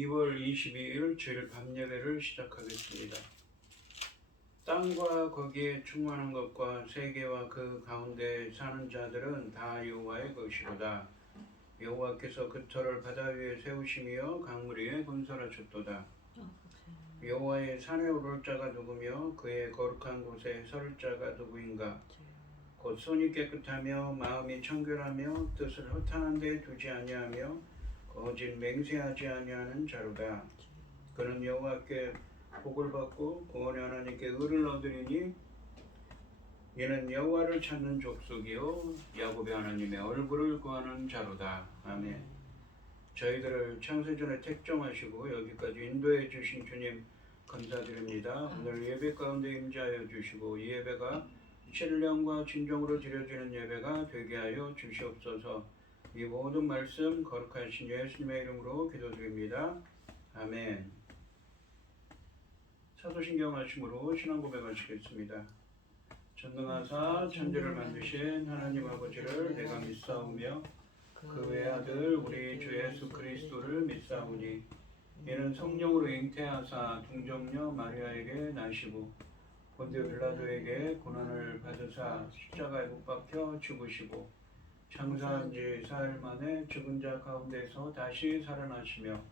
2월 22일 주일 밤예배를 시작하겠습니다. 땅과 거기에 충만한 것과 세계와 그 가운데 사는 자들은 다 여호와의 것이로다. 여호와께서 그 터를 바다 위에 세우시며 강물 위에 건설하셨도다. 여호와의 산에 오를 자가 누구며 그의 거룩한 곳에 설 자가 누구인가? 곧 손이 깨끗하며 마음이 청결하며 뜻을 허탄한 데 두지 아니하며 거짓 맹세하지 아니하는 자로다. 그는 여호와께 복을 받고 구원의 하나님께 의를 얻으리니 이는 여호와를 찾는 족속이요 야곱의 하나님의 얼굴을 구하는 자로다. 아멘. 저희들을 창세전에 택정하시고 여기까지 인도해 주신 주님 감사드립니다. 오늘 예배 가운데 임재하여 주시고 이 예배가 신령과 진정으로 드려지는 예배가 되게 하여 주시옵소서. 이 모든 말씀 거룩하신 예수님의 이름으로 기도드립니다. 아멘. 사도신경 하심으로 신앙 고백하시겠습니다. 전능하사 천지를 만드신 하나님 아버지를 내가 믿사오며 그 외아들 우리 주 예수 그리스도를 믿사오니 이는 성령으로 잉태하사 동정녀 마리아에게 나시고 본디오 빌라도에게 고난을 받으사 십자가에 못 박혀 죽으시고 장사한 지 사흘 만에 죽은 자 가운데서 다시 살아나시며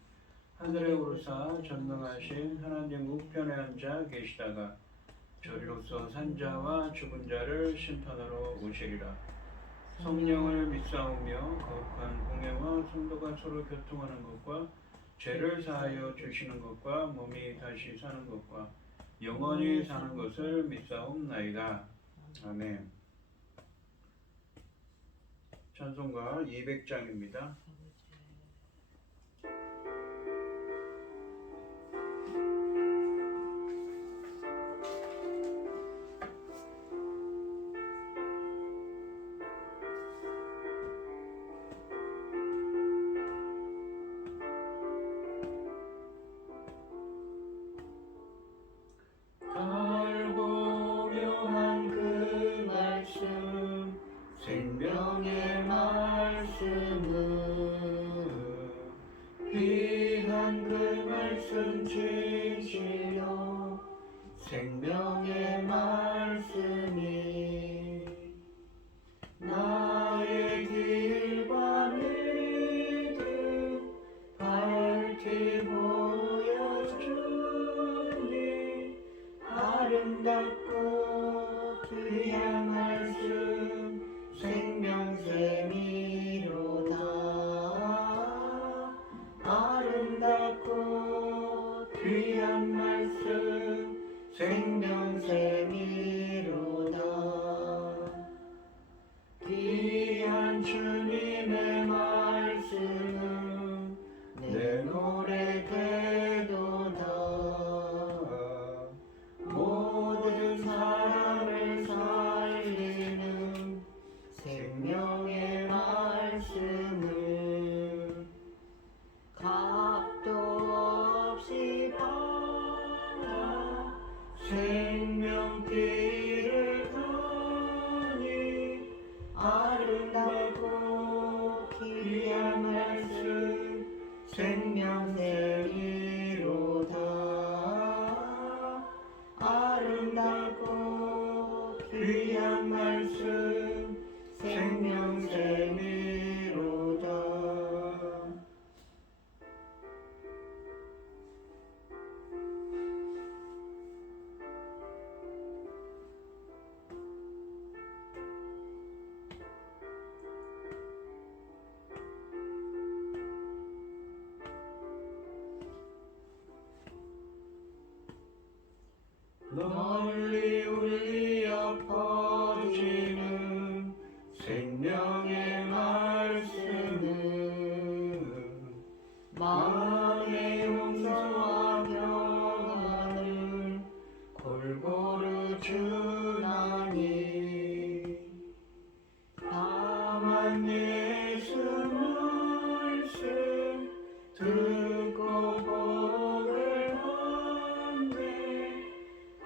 하늘에 오르사 전능하신 하나님 우편에 앉아 계시다가 저리로서 산자와 죽은 자를 심판하러 오시리라. 성령을 믿사오며 거룩한 공예와 성도가 서로 교통하는 것과 죄를 사하여 주시는 것과 몸이 다시 사는 것과 영원히 사는 것을 믿사옵나이다. 아멘. 찬송가 200장입니다. 생명의 말씀은 귀한 그 말씀 진실로 생명의 말씀이 나의 길과 믿음 밝히 보여주니 아름답고 귀한 말씀 생명샘이로다. 아름답고 귀한 말씀 생명샘이로다. 귀한 주님의 말씀은 내 노래 되도다. 모든 사람을 살리는 생명의 말씀을 값도 없이 받아 생명길을 가니 아름답고 귀한 말씀 생명샘이로다. 아름답고 귀한 말씀 생명샘이로다. 널리 울리어 퍼지는 생명의 말씀은 마음의 용서와 평안을 골고루 주나니 다만 예수 말씀 듣고 복을 받네.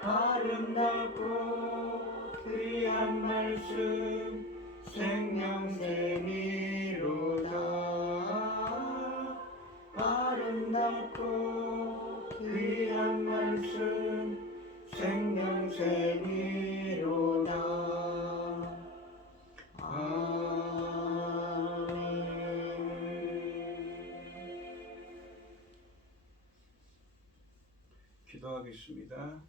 아름답고 귀한 말씀 생명샘이로다. 아름답고 기도하겠습니다.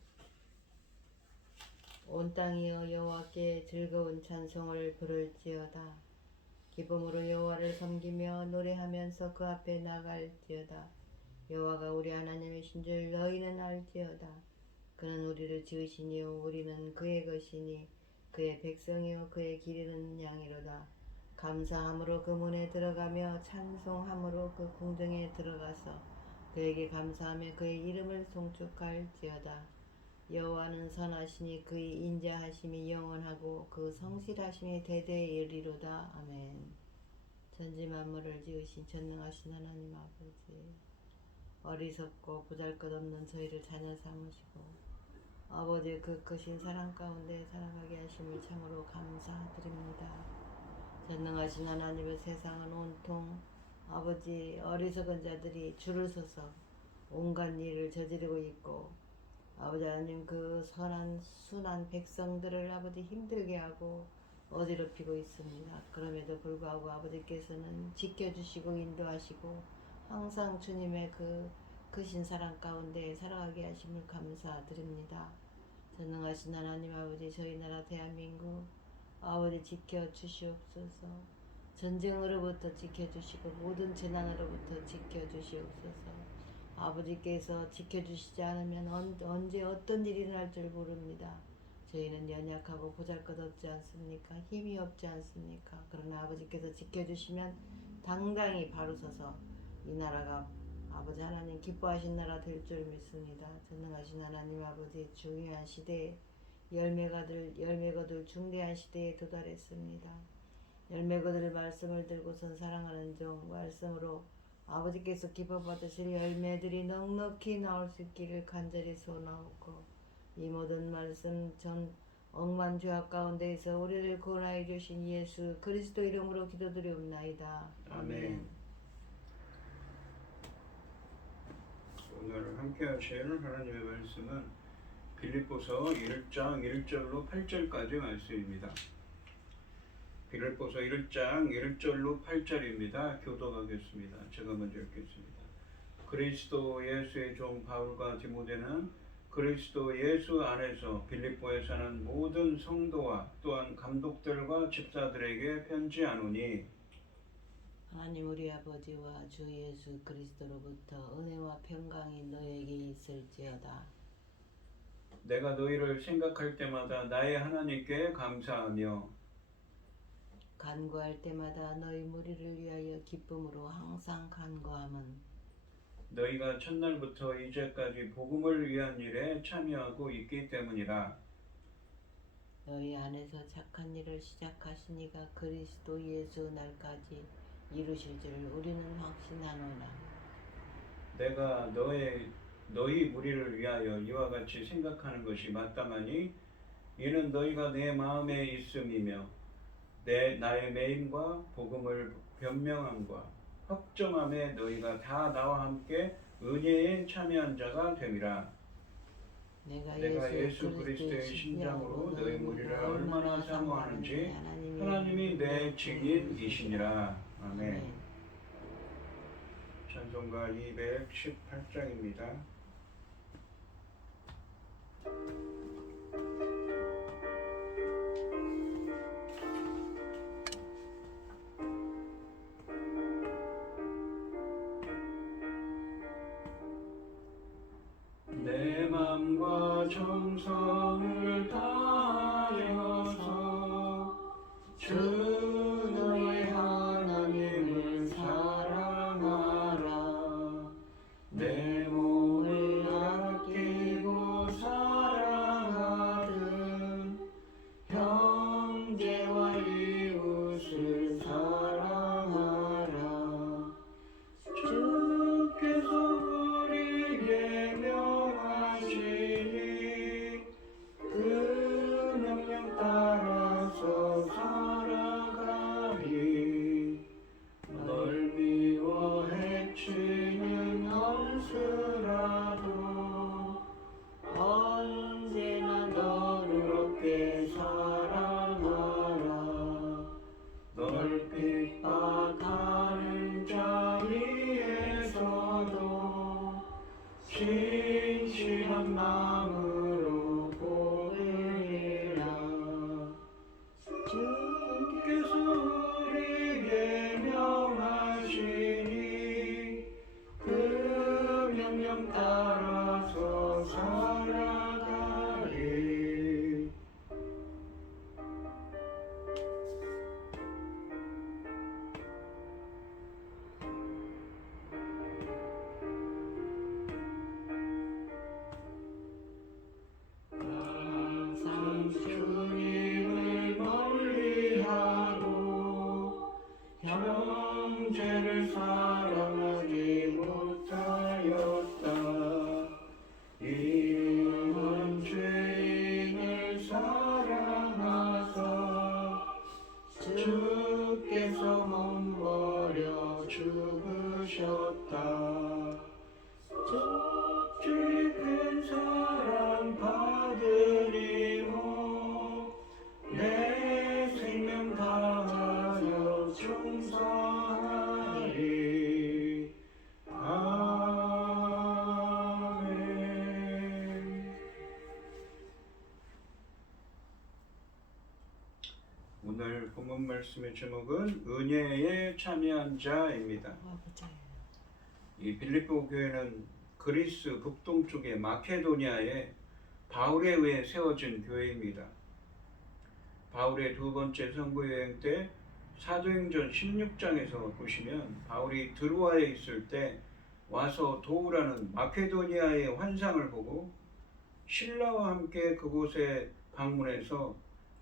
온 땅이여 여호와께 즐거운 찬송을 부를지어다. 기쁨으로 여호와를 섬기며 노래하면서 그 앞에 나갈지어다. 여호와가 우리 하나님이신 줄 너희는 알지어다. 그는 우리를 지으시니요 우리는 그의 것이니 그의 백성이요 그의 기르는 양이로다. 감사함으로 그 문에 들어가며 찬송함으로 그 궁정에 들어가서 그에게 감사하며 그의 이름을 송축할지어다. 여호와는 선하시니 그의 인자하심이 영원하고 그 성실하심이 대대에 이르리로다. 아멘. 천지 만물을 지으신 전능하신 하나님 아버지, 어리석고 보잘것없는 저희를 자녀 삼으시고 아버지의 그 크신 사랑 가운데 살아가게 하심을 참으로 감사드립니다. 전능하신 하나님의 세상은 온통 아버지 어리석은 자들이 줄을 서서 온갖 일을 저지르고 있고 아버지 하나님 그 선한 순한 백성들을 아버지 힘들게 하고 어지럽히고 있습니다. 그럼에도 불구하고 아버지께서는 지켜주시고 인도하시고 항상 주님의 그 크신 사랑 가운데 살아가게 하심을 감사드립니다. 전능하신 하나님 아버지, 저희 나라 대한민국 아버지 지켜주시옵소서. 전쟁으로부터 지켜주시고 모든 재난으로부터 지켜주시옵소서. 아버지께서 지켜주시지 않으면 언제 어떤 일이 날 줄 모릅니다. 저희는 연약하고 보잘것없지 않습니까? 힘이 없지 않습니까? 그러나 아버지께서 지켜주시면 당당히 바로 서서 이 나라가 아버지 하나님 기뻐하신 나라 될 줄 믿습니다. 전능하신 하나님 아버지, 중요한 시대에 열매가 거둘 중대한 시대에 도달했습니다. 열매 거둘 말씀을 들고선 사랑하는 종 말씀으로 아버지께서 기뻐 받으실 열매들이 넉넉히 나올 수 있기를 간절히 소원하옵고, 이 모든 말씀 전 억만 죄악 가운데에서 우리를 구원하여 주신 예수 그리스도 이름으로 기도드리옵나이다. 아멘. 오늘 함께 하실 하나님의 말씀은 빌립보서 1장 1절로 8절까지 말씀입니다. 빌립보서 1장 1절로 8절입니다. 교독하겠습니다. 제가 먼저 읽겠습니다. 그리스도 예수의 종 바울과 디모데는 그리스도 예수 안에서 빌립보에 사는 모든 성도와 또한 감독들과 집사들에게 편지하노니, 하나님 우리 아버지와 주 예수 그리스도로부터 은혜와 평강이 너에게 있을지어다. 내가 너희를 생각할 때마다 나의 하나님께 감사하며 간구할 때마다 너희 무리를 위하여 기쁨으로 항상 간구함은 너희가 첫날부터 이제까지 복음을 위한 일에 참여하고 있기 때문이라. 너희 안에서 착한 일을 시작하신 이가 그리스도 예수 날까지 이루실 줄 우리는 확신하노라. 내가 너희 무리를 위하여 이와 같이 생각하는 것이 마땅하니, 이는 너희가 내 마음에 있음이며 나의 매임과 복음을 변명함과 확정함에 너희가 다 나와 함께 은혜에 참여한 자가 됨이라. 내가 예수 그리스도의 심장으로 너희 무리를 얼마나 사모하는지 하나님이 내 증인이시니라. 아멘. 찬송가 218장입니다. 내 맘과 정성을 다하여서 주 너의 하나님을 사랑하라. 내 몸을 아끼고 사랑하듯 형제와 이웃을 사랑하라. 주께서 우리에게 명하시니 그 명령 따라서 살아가라. 없다. 깊은 사랑 받으리고 내 생명 다하여 충성하리. 아멘. 오늘 본문 말씀의 제목은 은혜에 참여한 자입니다. 이 빌립보 교회는 그리스 북동쪽의 마케도니아에 바울에 의해 세워진 교회입니다. 바울의 두 번째 선교 여행 때 사도행전 16장에서 보시면 바울이 드로아에 있을 때 와서 도우라는 마케도니아의 환상을 보고 신라와 함께 그곳에 방문해서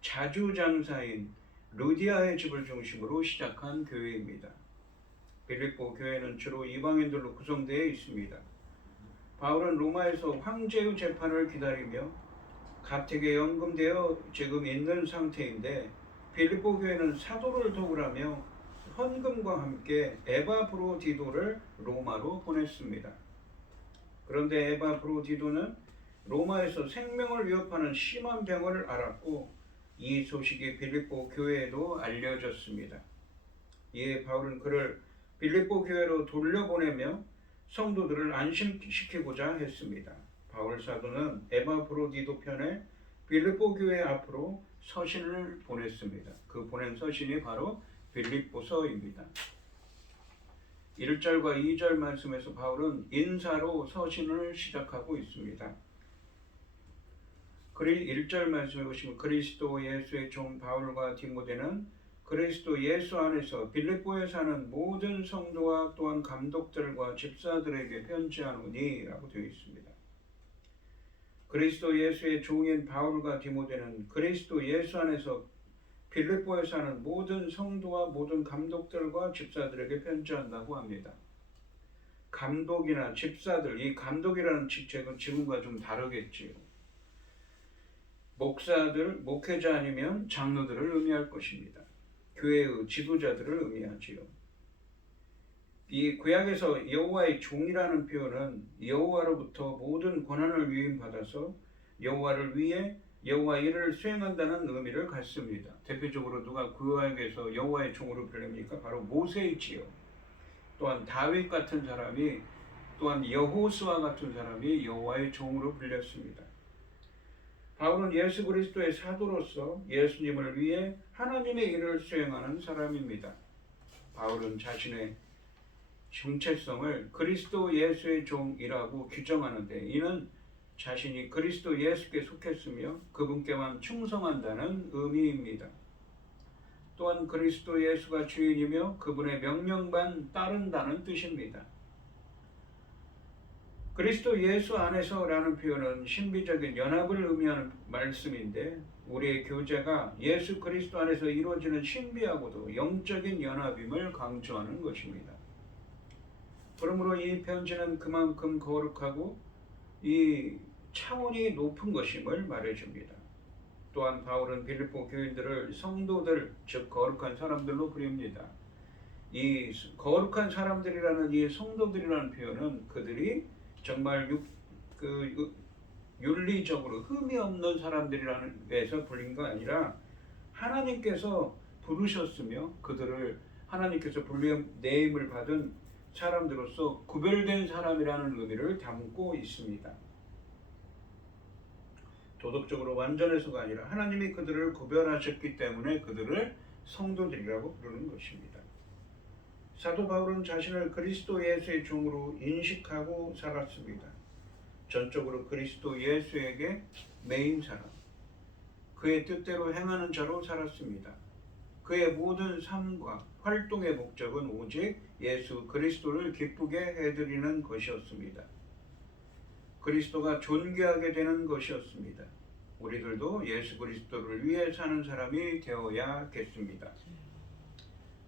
자주장사인 루디아의 집을 중심으로 시작한 교회입니다. 빌립보 교회는 주로 이방인들로 구성되어 있습니다. 바울은 로마에서 황제의 재판을 기다리며 가택에 연금되어 지금 있는 상태인데 빌립보 교회는 사도를 도우라며 헌금과 함께 에바브로디도를 로마로 보냈습니다. 그런데 에바브로디도는 로마에서 생명을 위협하는 심한 병을 앓았고 이 소식이 빌립보 교회에도 알려졌습니다. 이에 바울은 그를 빌립보 교회로 돌려보내며 성도들을 안심시키고자 했습니다. 바울 사도는 에바브로디도 편에 빌립보 교회 앞으로 서신을 보냈습니다. 그 보낸 서신이 바로 빌립보서입니다. 1절과 2절 말씀에서 바울은 인사로 서신을 시작하고 있습니다. 1절 말씀에 보시면 그리스도 예수의 종 바울과 디모데는 그리스도 예수 안에서 빌립보에 사는 모든 성도와 또한 감독들과 집사들에게 편지하노니 라고 되어 있습니다. 그리스도 예수의 종인 바울과 디모데는 그리스도 예수 안에서 빌립보에 사는 모든 성도와 모든 감독들과 집사들에게 편지한다고 합니다. 감독이나 집사들, 이 감독이라는 직책은 지금과 좀 다르겠지요. 목사들, 목회자 아니면 장로들을 의미할 것입니다. 교회의 지도자들을 의미하지요. 이 구약에서 여호와의 종이라는 표현은 여호와로부터 모든 권한을 위임받아서 여호와를 위해 여호와 일을 수행한다는 의미를 갖습니다. 대표적으로 누가 구약에서 여호와의 종으로 불립니까? 바로 모세이지요. 또한 다윗 같은 사람이, 또한 여호수아 같은 사람이 여호와의 종으로 불렸습니다. 바울은 예수 그리스도의 사도로서 예수님을 위해 하나님의 일을 수행하는 사람입니다. 바울은 자신의 정체성을 그리스도 예수의 종이라고 규정하는데 이는 자신이 그리스도 예수께 속했으며 그분께만 충성한다는 의미입니다. 또한 그리스도 예수가 주인이며 그분의 명령만 따른다는 뜻입니다. 그리스도 예수 안에서라는 표현은 신비적인 연합을 의미하는 말씀인데 우리의 교제가 예수 그리스도 안에서 이루어지는 신비하고도 영적인 연합임을 강조하는 것입니다. 그러므로 이 편지는 그만큼 거룩하고 이 차원이 높은 것임을 말해줍니다. 또한 바울은 빌립보 교인들을 성도들, 즉 거룩한 사람들로 부릅니다. 이 거룩한 사람들이라는 이 성도들이라는 표현은 그들이 정말 윤리적으로 흠이 없는 사람들이라는 데서 불린 거 아니라 하나님께서 부르셨으며 그들을 하나님께서 내임을 받은 사람들로서 구별된 사람이라는 의미를 담고 있습니다. 도덕적으로 완전해서가 아니라 하나님이 그들을 구별하셨기 때문에 그들을 성도들이라고 부르는 것입니다. 사도 바울은 자신을 그리스도 예수의 종으로 인식하고 살았습니다. 전적으로 그리스도 예수에게 매인 사람, 그의 뜻대로 행하는 자로 살았습니다. 그의 모든 삶과 활동의 목적은 오직 예수 그리스도를 기쁘게 해드리는 것이었습니다. 그리스도가 존귀하게 되는 것이었습니다. 우리들도 예수 그리스도를 위해 사는 사람이 되어야겠습니다.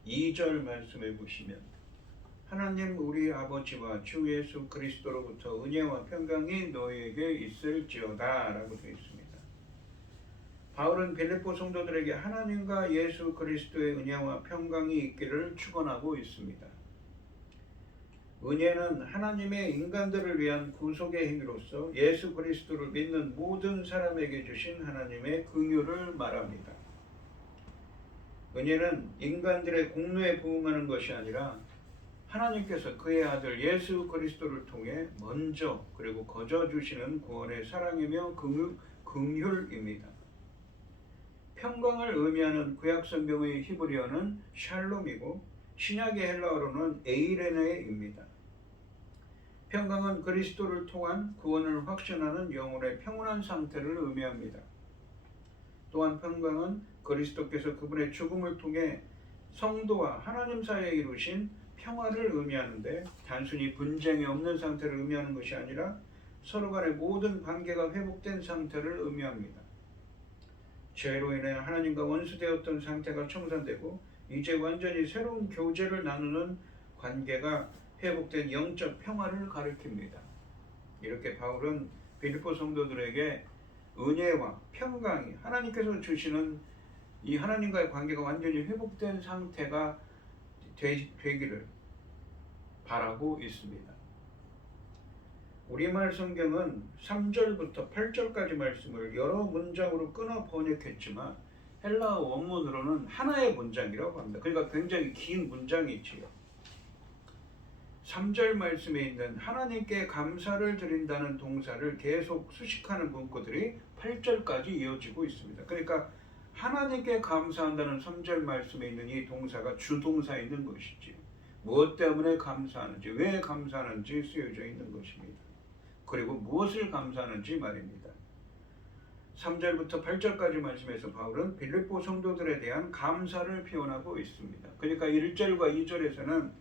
2절 말씀을 보시면 하나님 우리 아버지와 주 예수 그리스도로부터 은혜와 평강이 너희에게 있을지어다 라고 되어 있습니다. 바울은 빌립보 성도들에게 하나님과 예수 그리스도의 은혜와 평강이 있기를 축원하고 있습니다. 은혜는 하나님의 인간들을 위한 구속의 행위로서 예수 그리스도를 믿는 모든 사람에게 주신 하나님의 긍휼을 말합니다. 은혜는 인간들의 공로에 부응하는 것이 아니라 하나님께서 그의 아들 예수 그리스도를 통해 먼저 그리고 거저 주시는 구원의 사랑이며 긍휼입니다. 평강을 의미하는 구약 성경의 히브리어는 샬롬이고 신약의 헬라어로는 에이레네입니다. 평강은 그리스도를 통한 구원을 확신하는 영혼의 평온한 상태를 의미합니다. 또한 평강은 그리스도께서 그분의 죽음을 통해 성도와 하나님 사이에 이루신 평화를 의미하는데 단순히 분쟁이 없는 상태를 의미하는 것이 아니라 서로 간의 모든 관계가 회복된 상태를 의미합니다. 죄로 인해 하나님과 원수되었던 상태가 청산되고 이제 완전히 새로운 교제를 나누는 관계가 회복된 영적 평화를 가리킵니다. 이렇게 바울은 빌립보 성도들에게 은혜와 평강이 하나님께서 주시는 이 하나님과의 관계가 완전히 회복된 상태가 되기를 바라고 있습니다. 우리말 성경은 3절부터 8절까지 말씀을 여러 문장으로 끊어 번역했지만 헬라어 원문으로는 하나의 문장이라고 합니다. 그러니까 굉장히 긴 문장이지요. 3절 말씀에 있는 하나님께 감사를 드린다는 동사를 계속 수식하는 문구들이 8절까지 이어지고 있습니다. 그러니까 하나님께 감사한다는 3절 말씀에 있는 이 동사가 주동사에 있는 것이지요. 무엇 때문에 감사하는지, 왜 감사하는지 쓰여져 있는 것입니다. 그리고 무엇을 감사하는지 말입니다. 3절부터 8절까지 말씀에서 바울은 빌립보 성도들에 대한 감사를 표현하고 있습니다. 그러니까 1절과 2절에서는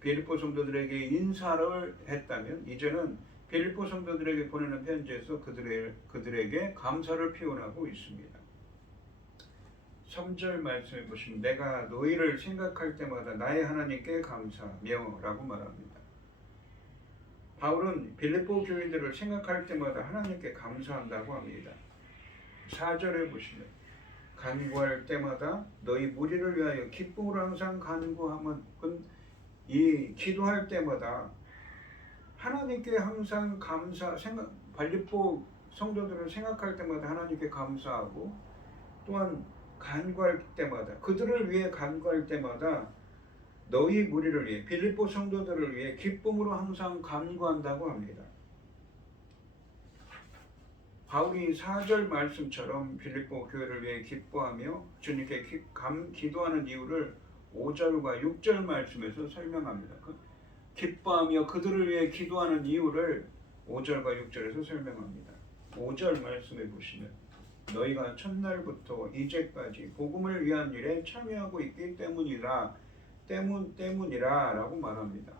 빌립보 성도들에게 인사를 했다면 이제는 빌립보 성도들에게 보내는 편지에서 그들에게 감사를 표현하고 있습니다. 3절 말씀해 보시면 내가 너희를 생각할 때마다 나의 하나님께 감사하며 라고 말합니다. 바울은 빌립보 교인들을 생각할 때마다 하나님께 감사한다고 합니다. 4절에 보시면 간구할 때마다 너희 무리를 위하여 기쁨으로 항상 간구함은 이 기도할 때마다 하나님께 항상 빌립보 성도들을 생각할 때마다 하나님께 감사하고 또한 간구할 때마다 그들을 위해 간구할 때마다 너희 무리를 위해 빌립보 성도들을 위해 기쁨으로 항상 간구한다고 합니다. 바울이 4절 말씀처럼 빌립보 교회를 위해 기뻐하며 주님께 기도하는 이유를 5절과 6절 말씀에서 설명합니다. 기뻐하며 그들을 위해 기도하는 이유를 5절과 6절에서 설명합니다. 5절 말씀해 보시면 너희가 첫날부터 이제까지 복음을 위한 일에 참여하고 있기 때문이라 라고 말합니다.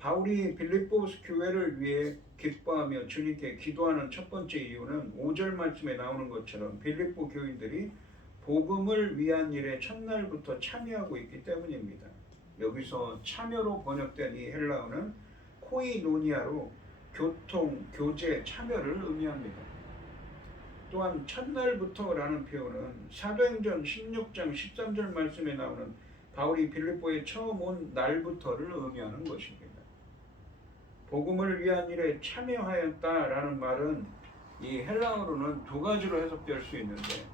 바울이 빌립보 교회를 위해 기뻐하며 주님께 기도하는 첫 번째 이유는 5절 말씀에 나오는 것처럼 빌립보 교인들이 복음을 위한 일에 첫날부터 참여하고 있기 때문입니다. 여기서 참여로 번역된 이 헬라어는 코이노니아로 교통, 교제, 참여를 의미합니다. 또한 첫날부터라는 표현은 사도행전 16장 13절 말씀에 나오는 바울이 빌립보에 처음 온 날부터를 의미하는 것입니다. 복음을 위한 일에 참여하였다라는 말은 이 헬라어로는 두 가지로 해석될 수 있는데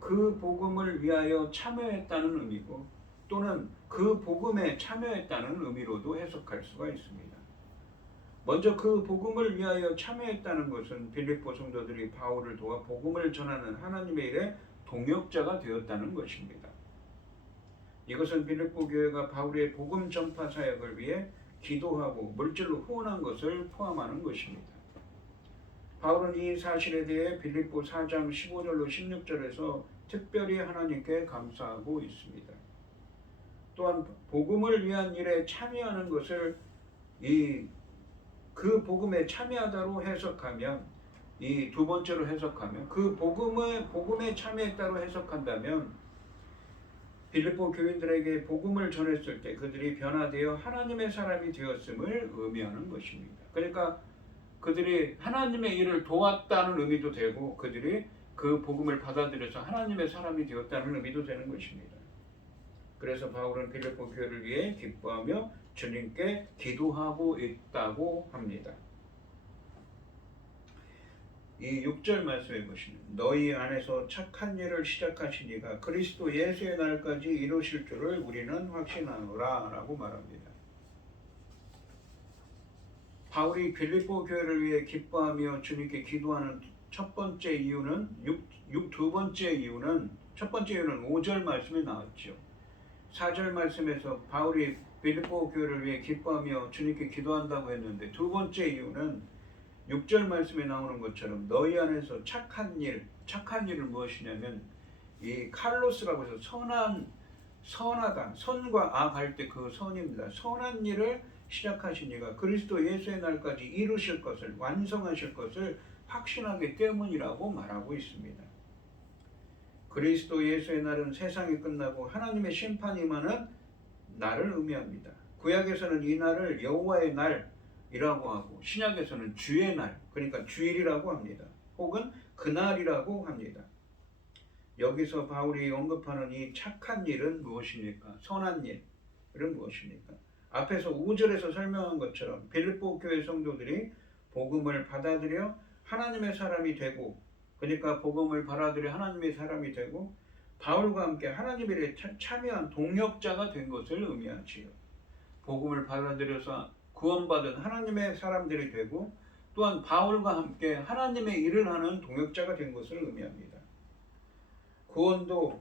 그 복음을 위하여 참여했다는 의미고 또는 그 복음에 참여했다는 의미로도 해석할 수가 있습니다. 먼저 그 복음을 위하여 참여했다는 것은 빌립보 성도들이 바울을 도와 복음을 전하는 하나님의 일에 동역자가 되었다는 것입니다. 이것은 빌립보 교회가 바울의 복음 전파 사역을 위해 기도하고 물질로 후원한 것을 포함하는 것입니다. 바울은 이 사실에 대해 빌립보 4장 15절로 16절에서 특별히 하나님께 감사하고 있습니다. 또한 복음을 위한 일에 참여하는 것을 그 복음에 참여하다로 해석하면 이 두 번째로 해석하면 그 복음에 참여했다로 해석한다면 빌립보 교인들에게 복음을 전했을 때 그들이 변화되어 하나님의 사람이 되었음을 의미하는 것입니다. 그러니까 그들이 하나님의 일을 도왔다는 의미도 되고 그들이 그 복음을 받아들여서 하나님의 사람이 되었다는 의미도 되는 것입니다. 그래서 바울은 빌립보 교회를 위해 기뻐하며 주님께 기도하고 있다고 합니다. 이 6절 말씀해 보시면 너희 안에서 착한 일을 시작하신 이가 그리스도 예수의 날까지 이루실 줄을 우리는 확신하노라 라고 말합니다. 바울이 빌립보 교회를 위해 기뻐하며 주님께 기도하는 첫 번째 이유는 두 번째 이유는 첫 번째 이유는 5절 말씀에 나왔죠. 4절 말씀에서 바울이 빌립보 교회를 위해 기뻐하며 주님께 기도한다고 했는데 두 번째 이유는 6절 말씀에 나오는 것처럼 너희 안에서 착한 일은 무엇이냐면 이 칼로스라고 해서 선하다, 선과 악 할 때 그 선입니다. 선한 일을 시작하신 이가 그리스도 예수의 날까지 이루실 것을 완성하실 것을 확신하기 때문이라고 말하고 있습니다. 그리스도 예수의 날은 세상이 끝나고 하나님의 심판이 임하는 날을 의미합니다. 구약에서는 이 날을 여호와의 날이라고 하고 신약에서는 주의 날, 그러니까 주일이라고 합니다. 혹은 그날이라고 합니다. 여기서 바울이 언급하는 이 착한 일은 무엇입니까? 선한 일은 무엇입니까? 앞에서 5절에서 설명한 것처럼 빌립보 교회 성도들이 복음을 받아들여 하나님의 사람이 되고, 그러니까 복음을 받아들여 하나님의 사람이 되고 바울과 함께 하나님의 일에 참여한 동역자가 된 것을 의미하지요. 복음을 받아들여서 구원받은 하나님의 사람들이 되고 또한 바울과 함께 하나님의 일을 하는 동역자가 된 것을 의미합니다. 구원도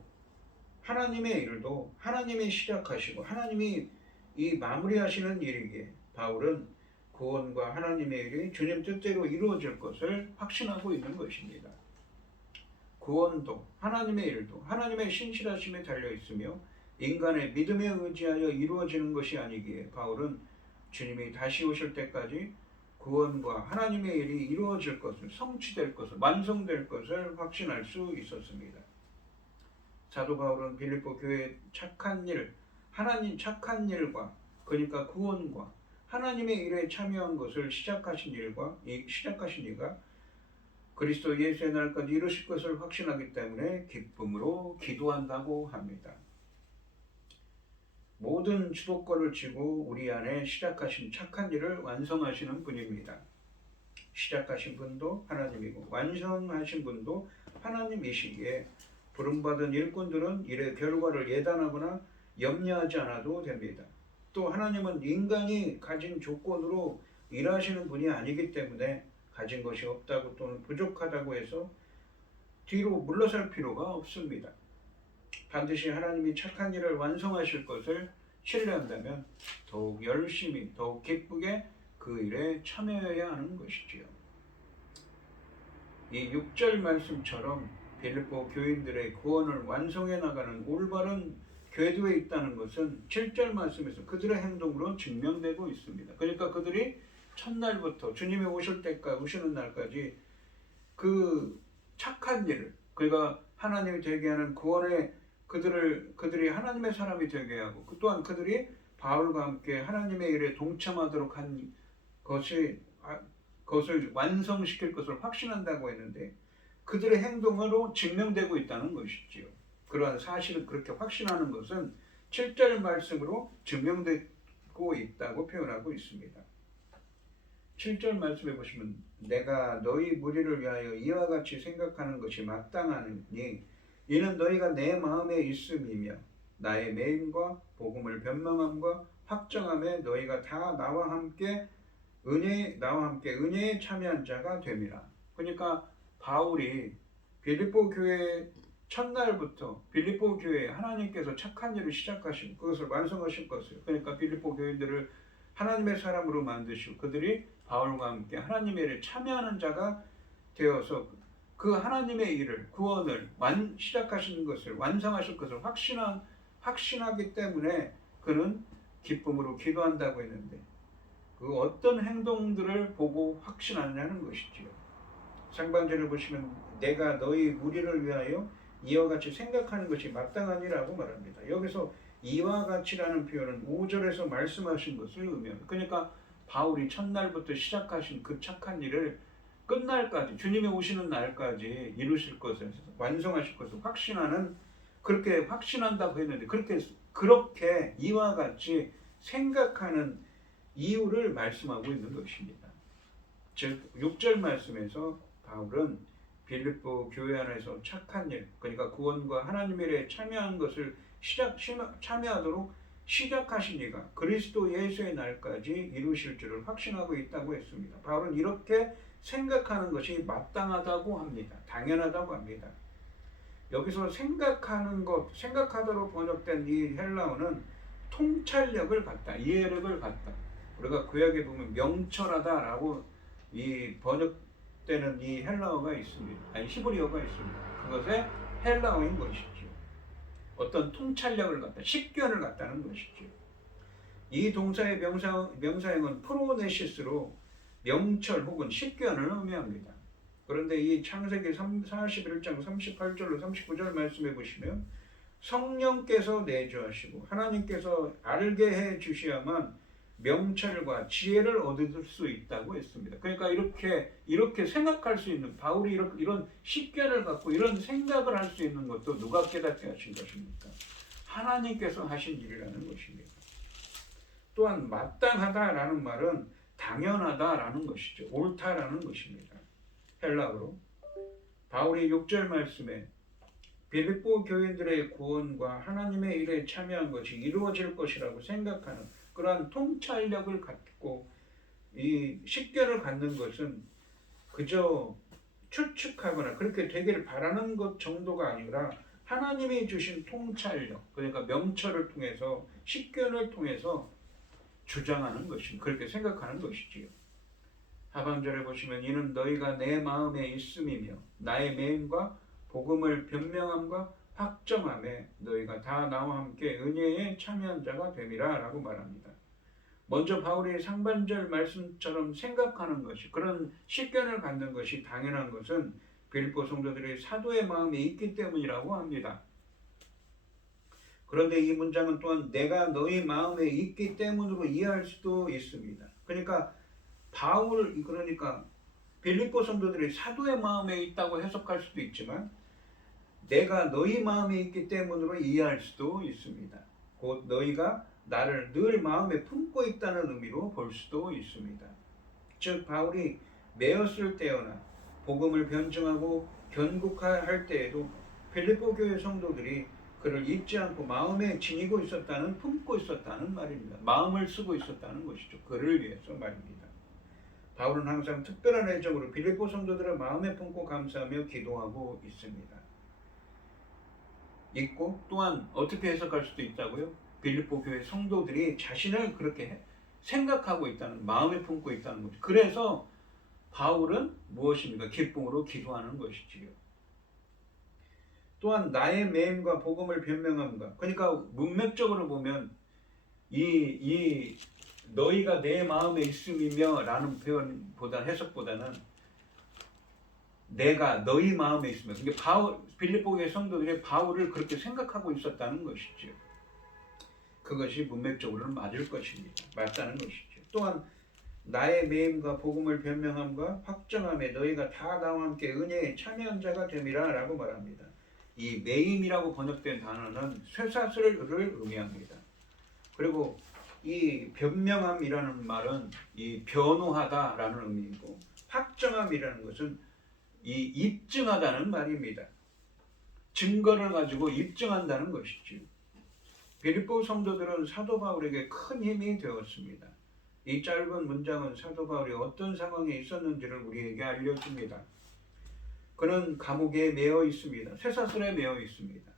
하나님의 일도 하나님이 시작하시고 하나님이 이 마무리하시는 일이기에 바울은 구원과 하나님의 일이 주님 뜻대로 이루어질 것을 확신하고 있는 것입니다. 구원도 하나님의 일도 하나님의 신실하심에 달려있으며 인간의 믿음에 의지하여 이루어지는 것이 아니기에 바울은 주님이 다시 오실 때까지 구원과 하나님의 일이 이루어질 것을, 성취될 것을, 완성될 것을 확신할 수 있었습니다. 사도 바울은 빌립보 교회의 착한 일과 그러니까 구원과 하나님의 일에 참여한 것을 시작하신 이가 그리스도 예수의 날까지 이루실 것을 확신하기 때문에 기쁨으로 기도한다고 합니다. 모든 주도권을 쥐고 우리 안에 시작하신 착한 일을 완성하시는 분입니다. 시작하신 분도 하나님이고 완성하신 분도 하나님이시기에 부름받은 일꾼들은 일의 결과를 예단하거나 염려하지 않아도 됩니다. 또 하나님은 인간이 가진 조건으로 일하시는 분이 아니기 때문에 가진 것이 없다고 또는 부족하다고 해서 뒤로 물러설 필요가 없습니다. 반드시 하나님이 착한 일을 완성하실 것을 신뢰한다면 더욱 열심히, 더욱 기쁘게 그 일에 참여해야 하는 것이지요. 이 6절 말씀처럼 빌립보 교인들의 구원을 완성해 나가는 올바른 궤도에 있다는 것은 7절 말씀에서 그들의 행동으로 증명되고 있습니다. 그러니까 그들이 첫날부터 주님이 오시는 날까지 그 착한 일을, 그러니까 하나님이 되게 하는 구원에 그들이 하나님의 사람이 되게 하고 또한 그들이 바울과 함께 하나님의 일에 동참하도록 한 것을 완성시킬 것을 확신한다고 했는데 그들의 행동으로 증명되고 있다는 것이지요. 그러한 사실을 그렇게 확신하는 것은 7절 말씀으로 증명되고 있다고 표현하고 있습니다. 7절 말씀해 보시면 내가 너희 무리를 위하여 이와 같이 생각하는 것이 마땅하니 이는 너희가 내 마음에 있음이며 나의 매임과 복음을 변명함과 확정함에 너희가 다 나와 함께 은혜에 참여한 자가 됨이라. 그러니까 바울이 빌립보 교회 첫날부터 빌립보 교회에 하나님께서 착한 일을 시작하신 그것을 완성하실 것을, 그러니까 빌립보 교인들을 하나님의 사람으로 만드시고 그들이 바울과 함께 하나님의 일에 참여하는 자가 되어서 그 하나님의 일을, 구원을 시작하시는 것을, 완성하실 것을 확신하기 때문에 그는 기쁨으로 기도한다고 했는데 그 어떤 행동들을 보고 확신하냐는 것이지요. 상반절을 보시면 내가 너희 무리를 위하여 이와 같이 생각하는 것이 마땅하니라고 말합니다. 여기서 이와 같이라는 표현은 5절에서 말씀하신 것을 의미합니다. 그러니까 바울이 첫날부터 시작하신 그 착한 일을 끝날까지, 주님이 오시는 날까지 이루실 것을, 완성하실 것을 그렇게 확신한다고 했는데 그렇게 그렇게 이와 같이 생각하는 이유를 말씀하고 있는 것입니다. 즉 6절 말씀에서 바울은 빌립보 교회 안에서 착한 일, 그러니까 구원과 하나님의 일에 참여한 것을 참여하도록 시작하신 이가 그리스도 예수의 날까지 이루실 줄을 확신하고 있다고 했습니다. 바울은 이렇게 생각하는 것이 마땅하다고 합니다. 당연하다고 합니다. 여기서 생각하는 것, 생각하다로 번역된 이 헬라어는 통찰력을 갖다, 이해력을 갖다. 우리가 구약에 보면 명철하다라고 이 번역되는 이 헬라어가 있습니다. 아니 히브리어가 있습니다. 그것의 헬라어인 것이죠. 어떤 통찰력을 갖다, 식견을 갖다는 것이죠. 이 동사의 명사형은 프로네시스로 명철 혹은 식견을 의미합니다. 그런데 이 창세기 41장 38절로 39절 말씀해 보시면 성령께서 내주하시고 하나님께서 알게 해 주셔야만 명철과 지혜를 얻을 수 있다고 했습니다. 그러니까 이렇게 생각할 수 있는, 바울이 이런 식견을 갖고 이런 생각을 할 수 있는 것도 누가 깨닫게 하신 것입니까? 하나님께서 하신 일이라는 것입니다. 또한 마땅하다라는 말은 당연하다라는 것이죠. 옳다라는 것입니다. 헬라어로 바울이 6절 말씀에 빌립보 교인들의 구원과 하나님의 일에 참여한 것이 이루어질 것이라고 생각하는 그러한 통찰력을 갖고 이 식견을 갖는 것은 그저 추측하거나 그렇게 되기를 바라는 것 정도가 아니라 하나님이 주신 통찰력, 그러니까 명철을 통해서 식견을 통해서 주장하는 것입니다. 그렇게 생각하는 것이지요. 하반절에 보시면 이는 너희가 내 마음에 있음이며 나의 매임과 복음을 변명함과 확정함에 너희가 다 나와 함께 은혜에 참여한 자가 됨이라 라고 말합니다. 먼저 바울이 상반절 말씀처럼 생각하는 것이, 그런 식견을 갖는 것이 당연한 것은 빌립보 성도들의 사도의 마음에 있기 때문이라고 합니다. 그런데 이 문장은 또한 내가 너희 마음에 있기 때문으로 이해할 수도 있습니다. 그러니까 빌립보 성도들이 사도의 마음에 있다고 해석할 수도 있지만 내가 너희 마음에 있기 때문으로 이해할 수도 있습니다. 곧 너희가 나를 늘 마음에 품고 있다는 의미로 볼 수도 있습니다. 즉 바울이 매였을 때여나 복음을 변증하고 견고할 때에도 빌립보 교회 성도들이 그를 잊지 않고 마음에 지니고 있었다는, 품고 있었다는 말입니다. 마음을 쓰고 있었다는 것이죠. 그를 위해서 말입니다. 바울은 항상 특별한 애정으로 빌립보 성도들을 마음에 품고 감사하며 기도하고 있습니다. 있고 또한 어떻게 해석할 수도 있다고요? 빌립보 교회 성도들이 자신을 그렇게 생각하고 있다는, 마음에 품고 있다는 거죠. 그래서 바울은 무엇입니까? 기쁨으로 기도하는 것이지요. 또한 나의 매임과 복음을 변명함과, 그러니까 문맥적으로 보면 이 너희가 내 마음에 있음이며 라는 표현보다, 해석보다는 내가 너희 마음에 있으며, 그게 빌립보의 성도들이 바울을 그렇게 생각하고 있었다는 것이죠. 그것이 문맥적으로는 맞을 것입니다. 맞다는 것이죠. 또한 나의 매임과 복음을 변명함과 확정함에 너희가 다 나와 함께 은혜에 참여한 자가 됨이라 라고 말합니다. 이 매임이라고 번역된 단어는 쇠사슬을 의미합니다. 그리고 이 변명함이라는 말은 이 변호하다라는 의미이고, 확정함이라는 것은 이 입증하다는 말입니다. 증거를 가지고 입증한다는 것이죠. 빌립보 성도들은 사도 바울에게 큰 힘이 되었습니다. 이 짧은 문장은 사도 바울이 어떤 상황에 있었는지를 우리에게 알려줍니다. 그는 감옥에 매여 있습니다. 쇠사슬에 매여 있습니다.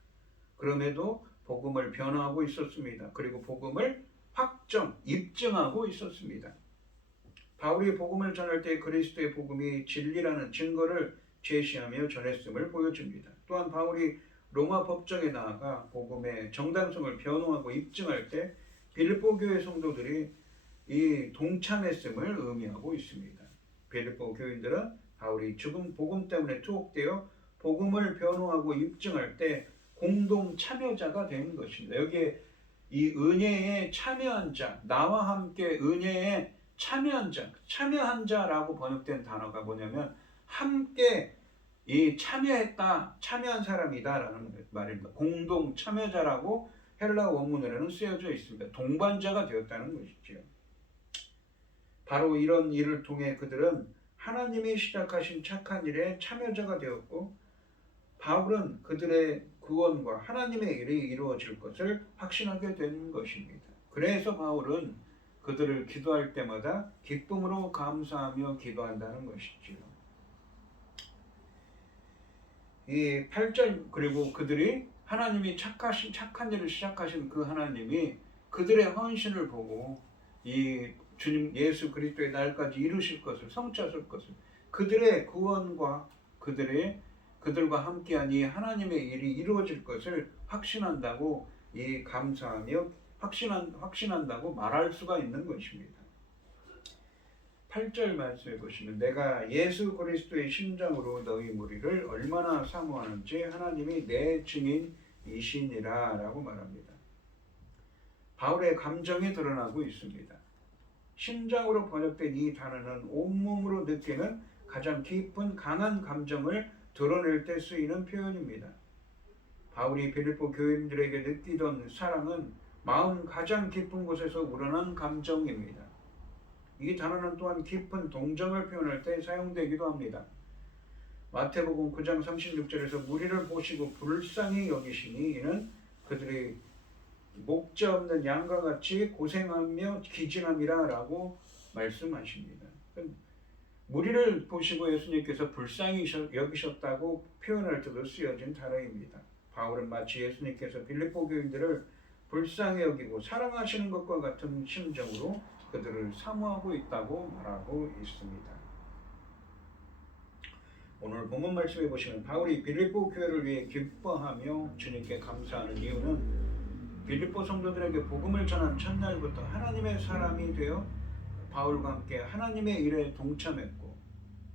그럼에도 복음을 변호하고 있었습니다. 그리고 복음을 입증하고 있었습니다. 바울이 복음을 전할 때 그리스도의 복음이 진리라는 증거를 제시하며 전했음을 보여줍니다. 또한 바울이 로마 법정에 나아가 복음의 정당성을 변호하고 입증할 때 빌립보 교회 성도들이 이 동참했음을 의미하고 있습니다. 빌립보 교인들은 바울이 죽은 복음 때문에 투옥되어 복음을 변호하고 입증할 때 공동 참여자가 되는 것입니다. 여기에 이 은혜에 참여한 자, 나와 함께 은혜에 참여한 자, 참여한 자라고 번역된 단어가 뭐냐면 함께 이 참여한 사람이다라는 말입니다. 공동 참여자라고 헬라 원문으로는 쓰여져 있습니다. 동반자가 되었다는 것이지요. 바로 이런 일을 통해 그들은 하나님이 시작하신 착한 일에 참여자가 되었고, 바울은 그들의 구원과 하나님의 일이 이루어질 것을 확신하게 된 것입니다. 그래서 바울은 그들을 기도할 때마다 기쁨으로 감사하며 기도한다는 것이지요. 이 8절, 그리고 그들이 하나님이 착한 일을 시작하신 그 하나님이 그들의 헌신을 보고 이 주님 예수 그리스도의 날까지 이루실 것을, 성취하실 것을, 그들의 구원과 그들과 함께한 이 하나님의 일이 이루어질 것을 확신한다고, 이 감사하며 확신한다고 말할 수가 있는 것입니다. 8절 말씀해 보시면, 내가 예수 그리스도의 심장으로 너희 무리를 얼마나 사모하는지 하나님이 내 증인이시니라 라고 말합니다. 바울의 감정이 드러나고 있습니다. 심장으로 번역된 이 단어는 온몸으로 느끼는 가장 깊은 강한 감정을 드러낼 때 쓰이는 표현입니다. 바울이 빌립보 교인들에게 느끼던 사랑은 마음 가장 깊은 곳에서 우러난 감정입니다. 이 단어는 또한 깊은 동정을 표현할 때 사용되기도 합니다. 마태복음 9장 36절에서 무리를 보시고 불쌍히 여기시니 이는 그들이 목자 없는 양과 같이 고생하며 기진함이라 라고 말씀하십니다. 무리를 보시고 예수님께서 불쌍히 여기셨다고 표현할 때도 쓰여진 단어입니다. 바울은 마치 예수님께서 빌립보 교인들을 불쌍히 여기고 사랑하시는 것과 같은 심정으로 그들을 사모하고 있다고 말하고 있습니다. 오늘 본문 말씀해 보시면 바울이 빌립보 교회를 위해 기뻐하며 주님께 감사하는 이유는 빌립보 성도들에게 복음을 전한 첫날부터 하나님의 사람이 되어 바울과 함께 하나님의 일에 동참했고,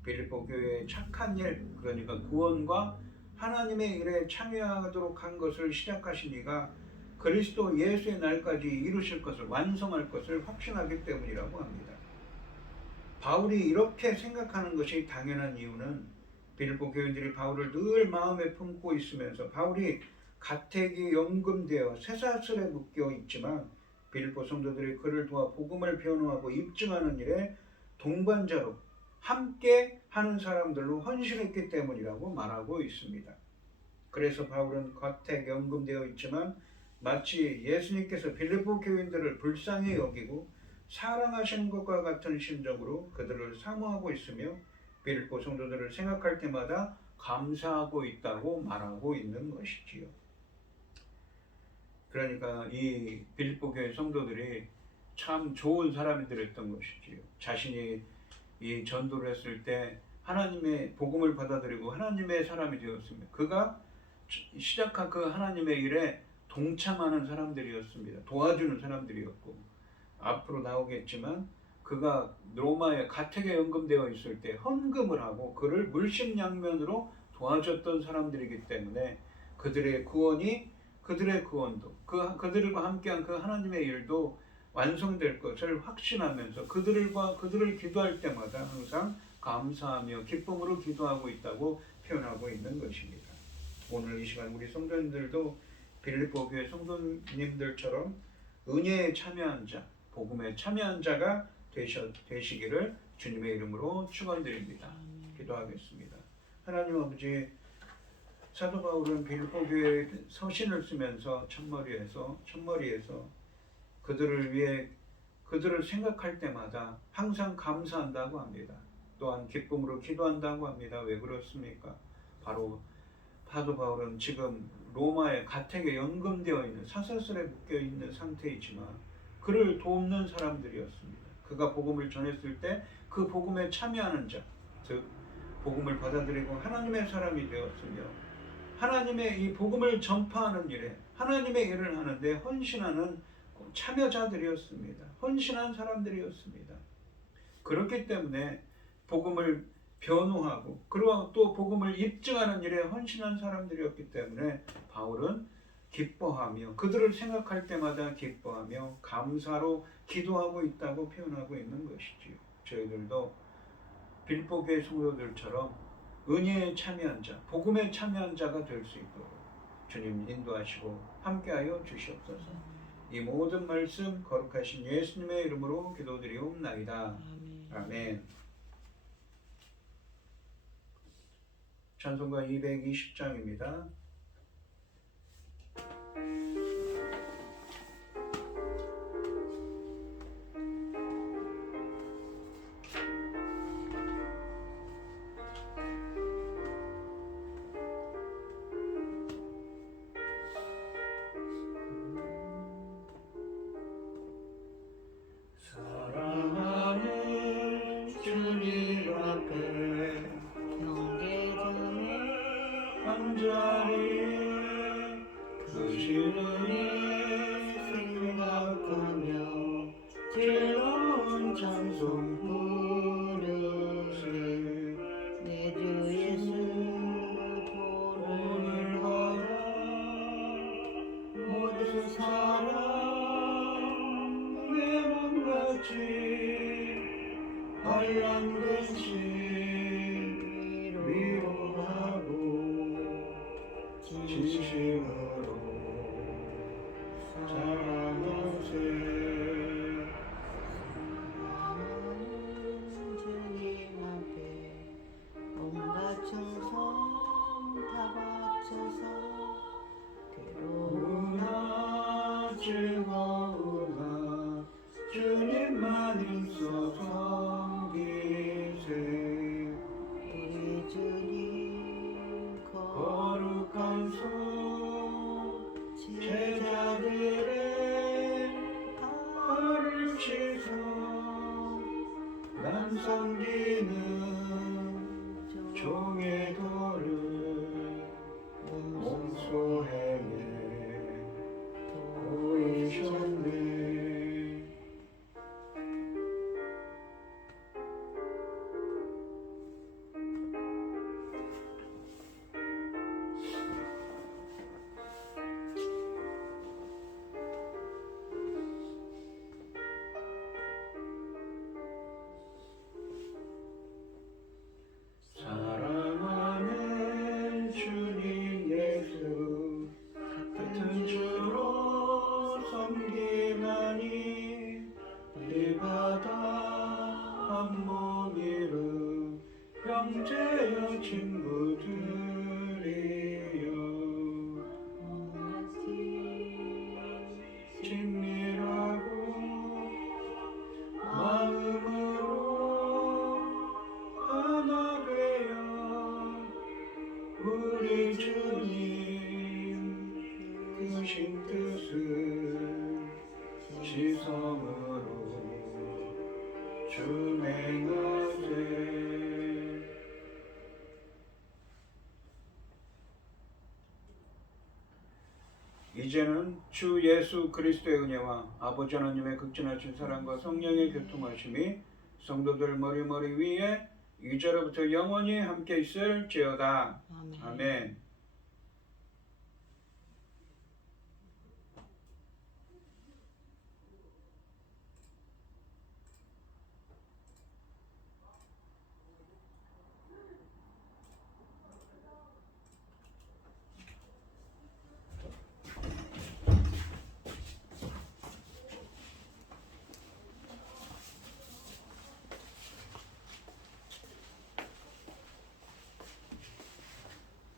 빌립보 교회의 착한 일, 그러니까 구원과 하나님의 일에 참여하도록 한 것을 시작하신 이가 그리스도 예수의 날까지 이루실 것을, 완성할 것을 확신하기 때문이라고 합니다. 바울이 이렇게 생각하는 것이 당연한 이유는 빌립보 교인들이 바울을 늘 마음에 품고 있으면서 바울이 가택이 연금되어 쇠사슬에 묶여 있지만 빌립보 성도들이 그를 도와 복음을 변호하고 입증하는 일에 동반자로 함께 하는 사람들로 헌신했기 때문이라고 말하고 있습니다. 그래서 바울은 가택 연금되어 있지만 마치 예수님께서 빌립보 교인들을 불쌍히 여기고 사랑하시는 것과 같은 심정으로 그들을 사모하고 있으며 빌립보 성도들을 생각할 때마다 감사하고 있다고 말하고 있는 것이지요. 그러니까 이 빌립보 교회 성도들이 참 좋은 사람들이었던 것이지요. 자신이 이 전도를 했을 때 하나님의 복음을 받아들이고 하나님의 사람이 되었습니다. 그가 시작한 그 하나님의 일에 동참하는 사람들이었습니다. 도와주는 사람들이었고, 앞으로 나오겠지만 그가 로마에 가택에 연금되어 있을 때 헌금을 하고 그를 물심양면으로 도와줬던 사람들이기 때문에 그들의 구원도 그들과 함께한 그 하나님의 일도 완성될 것을 확신하면서 그들을 기도할 때마다 항상 감사하며 기쁨으로 기도하고 있다고 표현하고 있는 것입니다. 오늘 이 시간 우리 성도님들도 빌립보 교회 성도님들처럼 은혜에 참여한 자, 복음에 참여한 자가 되시기를 주님의 이름으로 축원드립니다. 기도하겠습니다. 하나님 아버지, 사도 바울은 빌립보 교회에 서신을 쓰면서 첫머리에서 그들을 위해, 그들을 생각할 때마다 항상 감사한다고 합니다. 또한 기쁨으로 기도한다고 합니다. 왜 그렇습니까? 바로 사도 바울은 지금 로마의 가택에 연금되어 있는, 사사슬에 묶여 있는 상태이지만 그를 돕는 사람들이었습니다. 그가 복음을 전했을 때 그 복음에 참여하는 자, 즉 복음을 받아들이고 하나님의 사람이 되었으며 하나님의 이 복음을 전파하는 일에, 하나님의 일을 하는데 헌신하는 참여자들이었습니다. 헌신한 사람들이었습니다. 그렇기 때문에 복음을 변호하고 그리고 또 복음을 입증하는 일에 헌신한 사람들이었기 때문에 바울은 기뻐하며, 그들을 생각할 때마다 기뻐하며 감사로 기도하고 있다고 표현하고 있는 것이지요. 저희들도 빌립보 교회 성도들처럼 은혜에 참여한 자, 복음에 참여한 자가 될 수 있도록 주님 인도하시고 함께하여 주시옵소서. 이 모든 말씀 거룩하신 예수님의 이름으로 기도드리옵나이다. 아멘. 찬송가 220장입니다. 사랑하는 주님 앞에 경계전에 한자리에 크시는 일 생각하며 즐거운 찬송 부르세. 내 주 예수 오늘 하라 모든 사랑 내 맘같이 환란된 신 위로하고 진심으로 사랑하세. 주님 앞에 온갖 충성 다 바쳐서 괴로우나 즐거우나 주님만 있어 섬기세. 우리 주님 거룩한 손 제자들의 발을 씻어 난 섬기는 종의 도를 몸소행에 보이셨네. 사랑하는 주님 예수 같은 주로 섬기나니 이 바다 한 몸이루 형제여 친구들이여 친밀하고 마음으로 하나 되어 우리 주님 크신 뜻을 지성으로 준행하세. 이제는 주 예수 그리스도의 은혜와 아버지 하나님의 극진하신 사랑과 성령의 교통하심이 성도들 머리 위에 이제로부터 영원히 함께 있을지어다. 아멘.